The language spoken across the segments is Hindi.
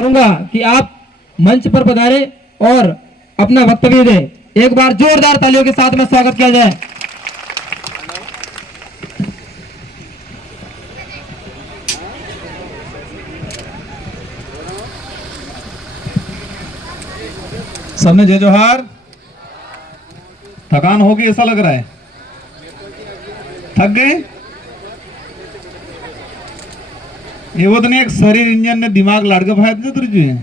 करूंगा कि आप मंच पर पधारे और अपना वक्तव्य दें। एक बार जोरदार तालियों के साथ में स्वागत किया जाए। सबने जय जोहार। थकान होगी ऐसा लग रहा है, थक गए। ये वो तो नहीं, एक शरीर इंजन ने दिमाग लाड़के भाई थे तुझे।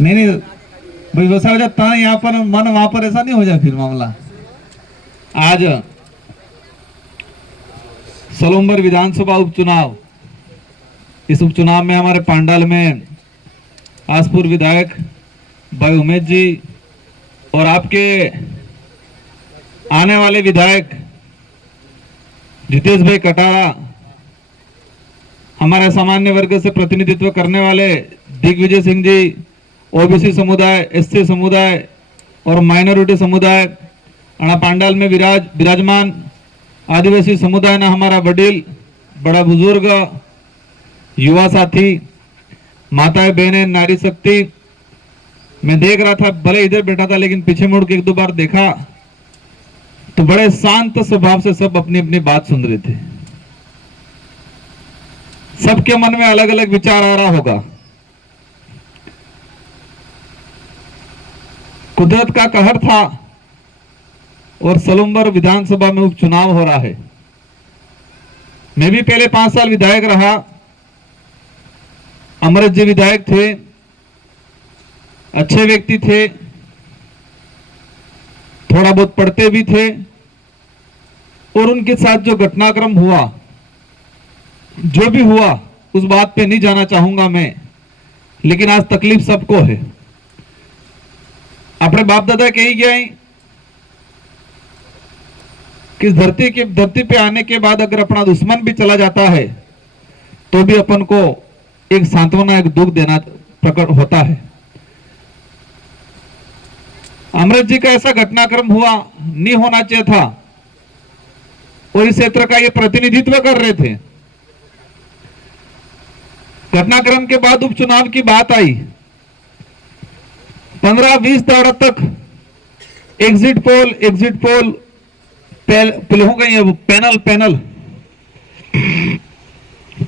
नहीं भाई वैसा हो जाता है यहाँ पर मन, वहां पर ऐसा नहीं हो जाए फिर मामला। आज सोलंबर विधानसभा उपचुनाव, इस उपचुनाव में हमारे पांडाल में आसपुर विधायक भाई उमेश जी और आपके आने वाले विधायक जितेश भाई कटारा, हमारे सामान्य वर्ग से प्रतिनिधित्व करने वाले दिग्विजय सिंह जी, ओबीसी समुदाय, एससी समुदाय और माइनॉरिटी समुदाय, पांडाल में विराजमान आदिवासी समुदाय ना हमारा वडील, बड़ा बुजुर्ग, युवा साथी, माताएं बहनें, नारी शक्ति। मैं देख रहा था, भले इधर बैठा था लेकिन पीछे मुड़ के एक दो बार देखा तो बड़े शांत स्वभाव से सब अपनी अपनी बात सुन रहे थे। सबके मन में अलग अलग विचार आ रहा होगा। कुदरत का कहर था और सोलंबर विधानसभा में उपचुनाव हो रहा है। मैं भी पहले 5 साल विधायक रहा। अमृत जी विधायक थे, अच्छे व्यक्ति थे, थोड़ा बहुत पढ़ते भी थे और उनके साथ जो घटनाक्रम हुआ, जो भी हुआ, उस बात पे नहीं जाना चाहूंगा मैं, लेकिन आज तकलीफ सबको है। अपने बाप दादा कही गए कि धरती पे आने के बाद अगर अपना दुश्मन भी चला जाता है तो भी अपन को एक सांत्वना, एक दुख देना प्रकट होता है। अमृत जी का ऐसा घटनाक्रम हुआ, नहीं होना चाहिए था और इस क्षेत्र का ये प्रतिनिधित्व कर रहे थे। घटनाक्रम के बाद उपचुनाव की बात आई, 15-20 दौर तक एग्जिट पोल हो गई है,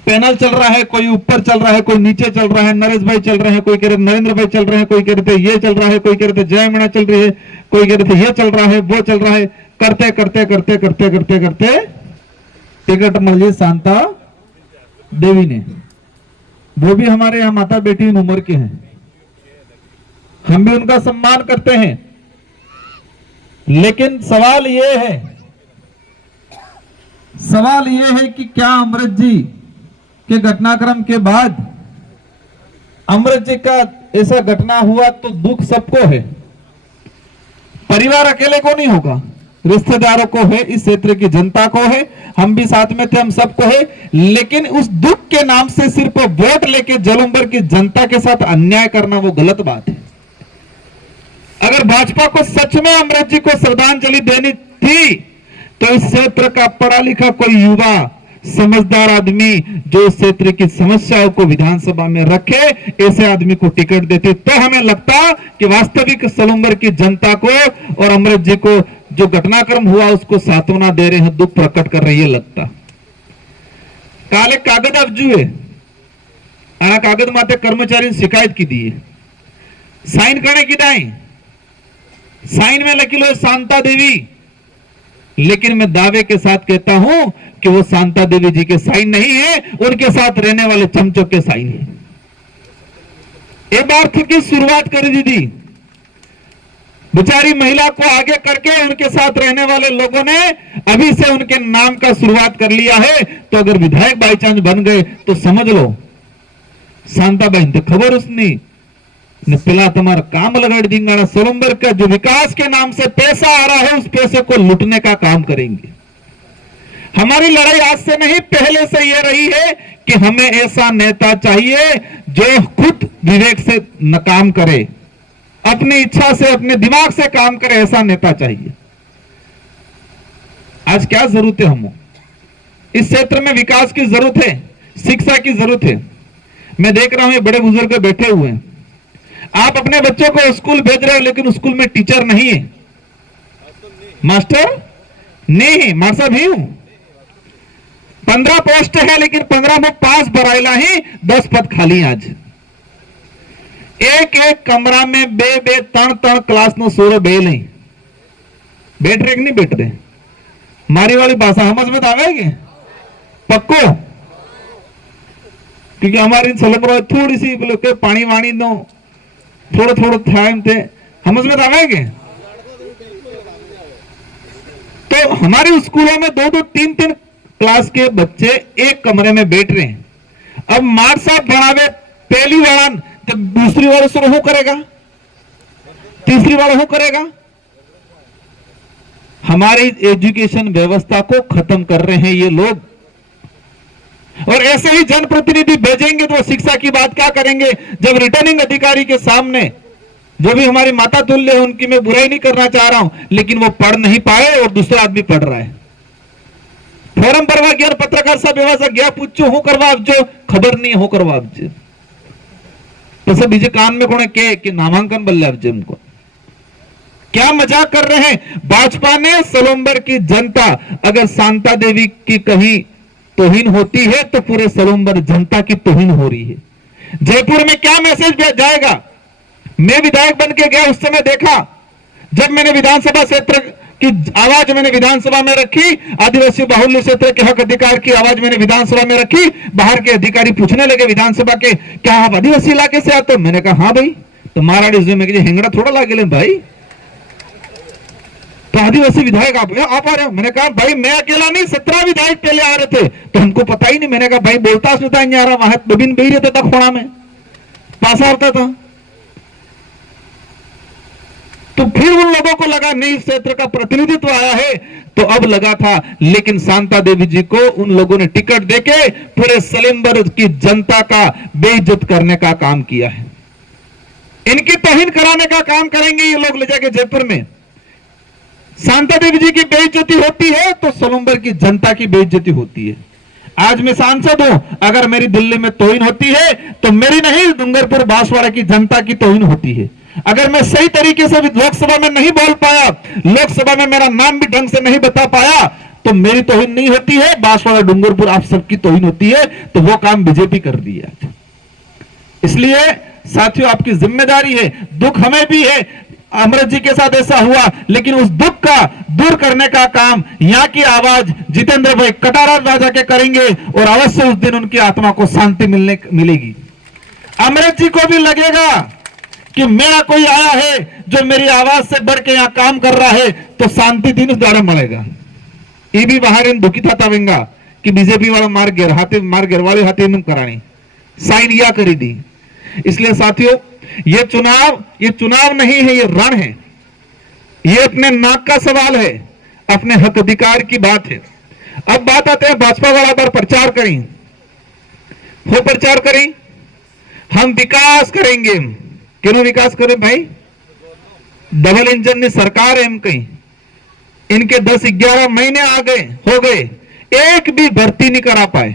पैनल चल रहा है, कोई ऊपर चल रहा है, कोई नीचे चल रहा है, नरेश भाई चल रहे हैं, कोई कह रहे नरेंद्र भाई चल रहे हैं, कोई कह रहे थे ये चल रहा है, कोई कह रहे थे जय मीणा चल रही है, कोई कह रहे थे ये चल रहा है, वो चल रहा है। करते करते करते करते करते करते टिकट मिली शांता देवी ने। वो भी हमारे यहाँ माता बेटी इन उम्र के हैं, हम भी उनका सम्मान करते हैं। लेकिन सवाल ये है कि क्या अमृत जी के घटनाक्रम के बाद अमृत जी का ऐसा घटना हुआ तो दुख सबको है, परिवार अकेले को नहीं होगा, रिश्तेदारों को है, इस क्षेत्र की जनता को है, हम भी साथ में थे, हम सबको है। लेकिन उस दुख के नाम से सिर्फ वोट लेके जलंबर की जनता के साथ अन्याय करना वो गलत बात है। अगर भाजपा को सच में अमृत जी को श्रद्धांजलि देनी थी तो इस क्षेत्र का पढ़ा लिखा कोई युवा समझदार आदमी जो इस क्षेत्र की समस्याओं को विधानसभा में रखे, ऐसे आदमी को टिकट देते तो हमें लगता कि वास्तविक सोलंबर की जनता को और अमृत जी को जो घटनाक्रम हुआ उसको सांत्वना दे रहे हैं, दुख प्रकट कर रही है लगता। काले कागद अफजू है, कागद माते कर्मचारी शिकायत की दी है, साइन करने की दाई, साइन में लिखी लो शांता देवी, लेकिन मैं दावे के साथ कहता हूं कि वो शांता देवी जी के साइन नहीं है, उनके साथ रहने वाले चमचों के साइन है। एक बार की शुरुआत करी दीदी, बेचारी महिला को आगे करके उनके साथ रहने वाले लोगों ने अभी से उनके नाम का शुरुआत कर लिया है। तो अगर विधायक बाई चांस बन गए तो समझ लो शांता बहन तो खबर उसने पिला तुम्हारा काम लगा देंगे। सोलंबर का जो विकास के नाम से पैसा आ रहा है उस पैसे को लूटने का काम करेंगे। हमारी लड़ाई आज से नहीं, पहले से यह रही है कि हमें ऐसा नेता चाहिए जो खुद विवेक से न काम करे, अपनी इच्छा से, अपने दिमाग से काम करे, ऐसा नेता चाहिए। आज क्या जरूरत है, हम इस क्षेत्र में विकास की जरूरत है, शिक्षा की जरूरत है। मैं देख रहा हूं ये बड़े बुजुर्ग बैठे हुए हैं, आप अपने बच्चों को स्कूल भेज रहे हो लेकिन स्कूल में टीचर नहीं है, मास्टर नहीं है, मास्टर भी हूं, 15 पोस्ट है लेकिन 15 में 5 भरायला ही 10 पद खाली। आज एक एक कमरा में बे बे तण तण क्लास नो सोरो बेल नहीं बैठ रहे कि नहीं बैठ रहे। मारी वाली भाषा समझ में आवेगी पक्को, क्योंकि हमारी सलग थोड़ी सी बोले पानी वाणी नो थोड़ो थोड़ो टाइम थे समझ में आवेगी। तो हमारे स्कूलों में 2-2 3-3 क्लास के बच्चे एक कमरे में बैठ रहे हैं। अब मार साहब बढ़ावे पहली वाला तो दूसरी वाले से हो करेगा, तीसरी वाला हो करेगा। हमारी एजुकेशन व्यवस्था को खत्म कर रहे हैं ये लोग, और ऐसे ही जनप्रतिनिधि भेजेंगे तो शिक्षा की बात क्या करेंगे जब रिटर्निंग अधिकारी के सामने, जो भी हमारी माता तुल्य है उनकी मैं बुराई नहीं करना चाह रहा हूं, लेकिन वो पढ़ नहीं पाए और दूसरा आदमी पढ़ रहा है। फॉर्म भरवा गया, पत्रकार साहब व्यवस्था गया पूछो हो करवा जो खबर नहीं हो करवा तो सब बीजे कान में कोने के नामांकन बल्ले अब उनको क्या मजाक कर रहे हैं। भाजपा ने सलोम्बर की जनता अगर शांता देवी की कहीं तौहीन होती है तो पूरे सलोम्बर जनता की तौहीन हो रही है। जयपुर में क्या मैसेज जाएगा। मैं विधायक बन के गया, उस समय देखा जब मैंने विधानसभा क्षेत्र की आवाज मैंने विधानसभा में रखी, आदिवासी बाहुल्य क्षेत्र के हक अधिकार की आवाज मैंने विधानसभा में रखी, बाहर के अधिकारी पूछने लगे विधानसभा के क्या आप आदिवासी इलाके से आते हो। मैंने कहा हाँ भाई, तो महाराणी में हेंगड़ा थोड़ा लागे भाई, तो आदिवासी विधायक आप आ रहे हो। मैंने कहा भाई मैं अकेला नहीं, 17 विधायक पहले आ रहे थे, तो हमको पता ही नहीं। मैंने कहा भाई बोलता सुनता नहीं आ रहा, वहां बबिन बही रहता था, खोड़ा में पासा होता था। तो फिर उन लोगों को लगा नहीं इस क्षेत्र का प्रतिनिधित्व आया है, तो अब लगा था। लेकिन शांता देवी जी को उन लोगों ने टिकट देके पूरे सलेम्बर की जनता का बेइज्जत करने का काम किया है। इनकी तौहीन कराने का काम करेंगे ये लोग ले जाके जयपुर में। शांता देवी जी की बेइज्जती होती है तो सलेम्बर की जनता की बेइज्जती होती है। आज मैं सांसद हूं, अगर मेरी दिल्ली में तौहीन होती है तो मेरी नहीं, डूंगरपुर बांसवाड़ा की जनता की तौहीन होती है। अगर मैं सही तरीके से लोकसभा में नहीं बोल पाया, लोकसभा में मेरा नाम भी ढंग से नहीं बता पाया, तो मेरी तौहीन नहीं होती है, बांसवाड़ा डूंगरपुर आप सबकी तौहीन होती है। तो वो काम बीजेपी कर रही है। इसलिए साथियों आपकी जिम्मेदारी है, दुख हमें भी है, अमृत जी के साथ ऐसा हुआ, लेकिन उस दुख का दूर करने का काम यहाँ की आवाज जितेंद्र भाई कटारा राजा के करेंगे और अवश्य उस दिन उनकी आत्मा को शांति मिलेगी। अमृत जी को भी लगेगा कि मेरा कोई आया है जो मेरी आवाज से बढ़ के यहां काम कर रहा है, तो शांति दिन उस द्वारा मिलेगा। ये भी बाहर इन दुखी था तवेंगा कि बीजेपी वाला मार गिर वाले हाथे में करानी साइन या करी दी। इसलिए साथियों ये चुनाव नहीं है, ये रण है। ये अपने नाक का सवाल है, अपने हक अधिकार की बात है। अब बात आते हैं भाजपा वाला पर प्रचार करें, हो प्रचार करें, हम विकास करेंगे। क्यों विकास करें भाई, डबल इंजन ने सरकार है कहीं, इनके 10-11 महीने आ गए हो गए, एक भी भर्ती नहीं करा पाए।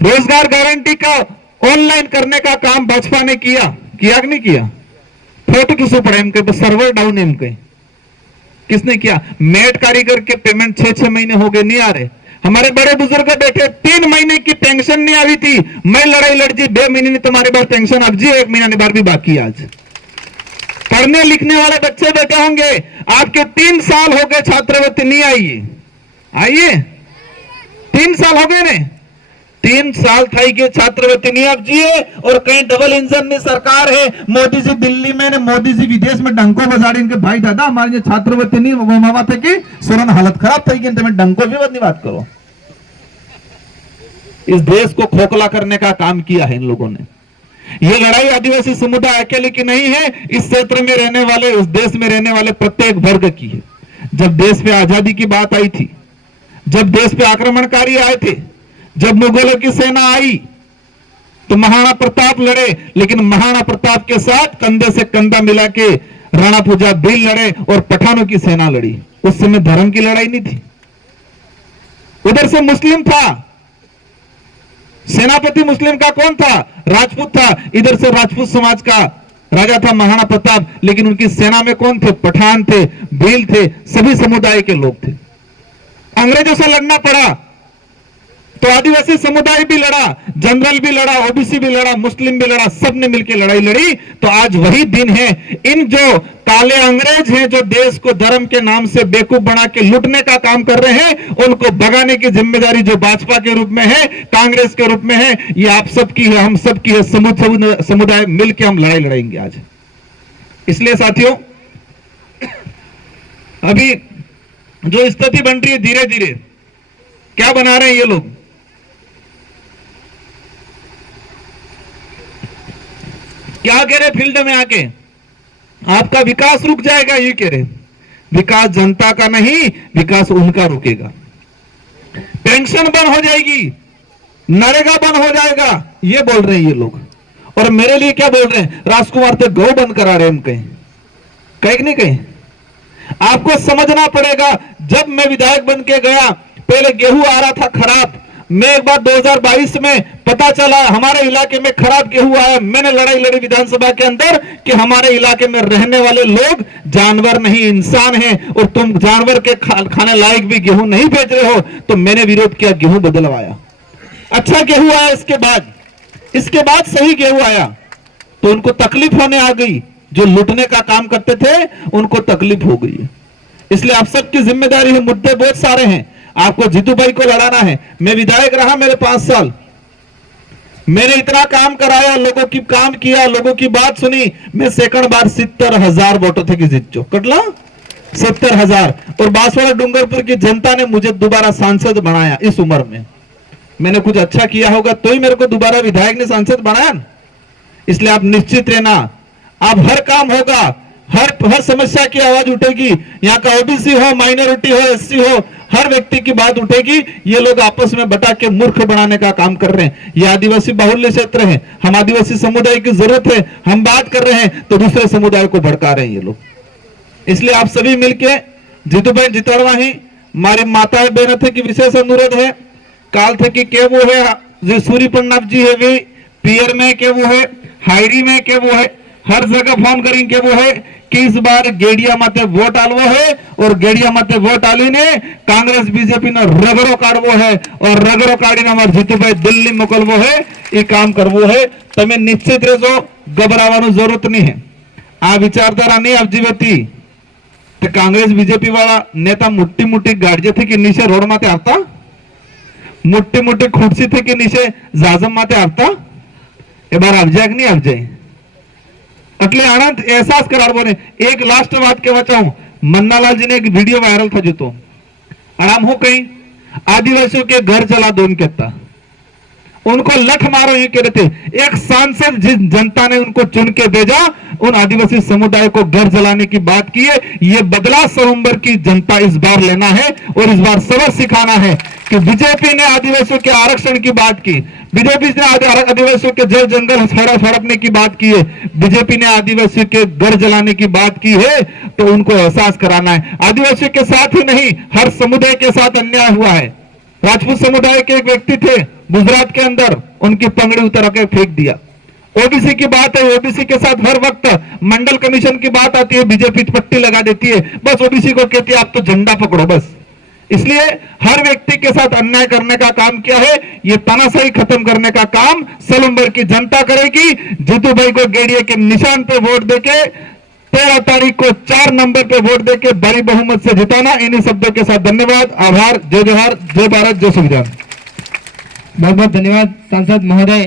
रोजगार गारंटी का ऑनलाइन करने का काम भाजपा ने किया कि नहीं किया। फोटो किसको पड़े इनके, बस सर्वर डाउन है इनके, किसने किया। मेट कारीगर के पेमेंट 6-6 महीने हो गए, नहीं आ रहे। हमारे बड़े बुजुर्ग बैठे 3 महीने की पेंशन नहीं आई थी, मैं लड़ाई लड़जी 2 महीने ने तुम्हारे पास पेंशन अब जी 1 महीना बार भी बाकी। आज पढ़ने लिखने वाले बच्चे बैठे होंगे, आपके 3 साल हो गए छात्रवृत्ति नहीं आइए 3 साल हो गए ने, 3 साल थाई के छात्रवृत्ति नहीं अब जिए, और कहीं डबल इंजन में सरकार है। मोदी जी दिल्ली में ने, मोदी जी विदेश में डंको बजाड़ी इनके भाई दादा हमारे छात्रवृत्ति नहीं वो मावा थे कि सुरन हालत खराब थी कि मैं डंको भी बदली बात करो। इस देश को खोखला करने का काम किया है इन लोगों ने। ये लड़ाई आदिवासी समुदाय अकेले की नहीं है, इस क्षेत्र में रहने वाले, इस देश में रहने वाले प्रत्येक वर्ग की है। जब देश पे आजादी की बात आई थी, जब देश पे आक्रमणकारी आए थे, जब मुगलों की सेना आई तो महाराणा प्रताप लड़े, लेकिन महाराणा प्रताप के साथ कंधे से कंधा मिला के राणा पूजा भील लड़े और पठानों की सेना लड़ी। उस समय धर्म की लड़ाई नहीं थी, उधर से मुस्लिम था, सेनापति मुस्लिम का कौन था? राजपूत था। इधर से राजपूत समाज का राजा था महाराणा प्रताप, लेकिन उनकी सेना में कौन थे? पठान थे, भील थे, सभी समुदाय के लोग थे। अंग्रेजों से लड़ना पड़ा तो आदिवासी समुदाय भी लड़ा, जनरल भी लड़ा, ओबीसी भी लड़ा, मुस्लिम भी लड़ा, सबने मिलकर लड़ाई लड़ी। तो आज वही दिन है। इन जो काले अंग्रेज हैं जो देश को धर्म के नाम से बेवकूफ बना के लूटने का काम कर रहे हैं, उनको भगाने की जिम्मेदारी जो भाजपा के रूप में है, कांग्रेस के रूप में है, ये आप सबकी है, हम सबकी है। समुदाय मिलकर हम लड़ाई लड़ेंगे आज। इसलिए साथियों, अभी जो स्थिति बन रही है, धीरे धीरे क्या बना रहे हैं ये लोग? क्या कह रहे फील्ड में आके? आपका विकास रुक जाएगा, ये कह रहे। विकास जनता का नहीं, विकास उनका रुकेगा। पेंशन बंद हो जाएगी, नरेगा बंद हो जाएगा, ये बोल रहे हैं ये लोग। और मेरे लिए क्या बोल रहे हैं? राजकुमार तो गौ बंद करा रहे हैं, कहीं नहीं कहीं। आपको समझना पड़ेगा, जब मैं विधायक बन के गया, पहले गेहूं आ रहा था खराब। मैं एक बार 2022 में पता चला हमारे इलाके में खराब गेहूं आया, मैंने लड़ाई लड़ी विधानसभा के अंदर कि हमारे इलाके में रहने वाले लोग जानवर नहीं इंसान हैं, और तुम जानवर के खाने लायक भी गेहूं नहीं भेज रहे हो। तो मैंने विरोध किया, गेहूं बदलवाया, अच्छा गेहूं आया। इसके बाद सही गेहूं आया, तो उनको तकलीफ होने आ गई। जो लूटने का काम करते थे उनको तकलीफ हो गई है। इसलिए आप सबकी जिम्मेदारी है। मुद्दे बहुत सारे हैं, आपको जीतू भाई को लड़ाना है। मैं विधायक रहा मेरे 5 साल, मैंने इतना काम कराया, लोगों की काम किया, लोगों की बात सुनी। मैं सेकंड बार 70,000 वोटों थे कि जीत जो कटला 70,000। और बांसवाड़ा डूंगरपुर की जनता ने मुझे दोबारा सांसद बनाया। इस उम्र में मैंने कुछ अच्छा किया होगा तो ही मेरे को दोबारा विधायक ने सांसद बनाया। इसलिए आप निश्चित रहना, आप हर काम होगा, हर समस्या की आवाज उठेगी। यहाँ का ओबीसी हो, माइनॉरिटी हो, एससी हो, हर व्यक्ति की बात उठेगी। ये लोग आपस में बटा के मूर्ख बनाने का काम कर रहे हैं। ये आदिवासी बाहुल्य क्षेत्र है, हम आदिवासी समुदाय की जरूरत है, हम बात कर रहे हैं तो दूसरे समुदाय को भड़का रहे हैं ये लोग। इसलिए आप सभी मिलके जीतू भाई जिताड़वा ही मारी माता बहन थे कि विशेष अनुरोध है। काल थे कि के वो है जो सूर्य प्रणाप जी है, वे पियर में के वो है, हायरी में के वो है, हर जगह फोन करेंगे वो है कि इस बार गेडिया माते वोट आलवो है। और गेडिया माते वोट आली ने कांग्रेस बीजेपी ने रगड़ो काढ़वो है, और रगड़ो काढ़ी ने हमारे जीतू भाई दिल्ली मोकलवो है, ये काम करवो है। तमे निश्चित रहो, घबरावानो जरूरत नहीं है। आ विचारधारा नहीं आवती तो कांग्रेस बीजेपी वाला नेता मोटी मोटी गाड़िया थी कि नीचे रोड माते आता, मोटी मोटी खुर्सी थी कि नीचे जाजम माते आता। ए बार आप जाए कि नहीं आप जाए, એટલે આનંદ एहसास कराड़ो ने। एक लास्ट बात कहना चाहूं, मन्नालाल जी ने एक वीडियो वायरल था जो तो आराम हो कहीं आदिवासियों के घर जला दो कहता, उनको लठ मारो ये कह रहे थे। एक सांसद जिस जनता ने उनको चुन के भेजा, उन आदिवासी समुदाय को घर जलाने की बात की है। ये बदला सरोवर की जनता इस बार लेना है और इस बार सबक सिखाना है कि बीजेपी ने आदिवासियों के आरक्षण की बात की, बीजेपी ने आदिवासियों के जल जंगल हड़पने की बात की है, बीजेपी ने आदिवासियों के घर जलाने की बात की है। तो उनको एहसास कराना है, आदिवासियों के साथ ही नहीं हर समुदाय के साथ अन्याय हुआ है। राजपूत समुदाय के एक व्यक्ति थे गुजरात के अंदर, उनकी पगड़ी उतर के फेंक दिया। ओबीसी की बात है, ओबीसी के साथ हर वक्त मंडल कमीशन की बात आती है, बीजेपी पट्टी लगा देती है, बस ओबीसी को कहती है आप तो झंडा पकड़ो बस। इसलिए हर व्यक्ति के साथ अन्याय करने का काम किया है, ये तानाशाही खत्म करने का काम सलूमभर की जनता करेगी। जीतू भाई को गेड़िए के निशान पे वोट देके 13 तारीख को 4 नंबर पे वोट देके बड़ी बहुमत से जिताना। इन्हीं शब्दों के साथ धन्यवाद, आभार, जय जोहार, जय भारत, जय संविधान। बहुत बहुत धन्यवाद सांसद महोदय।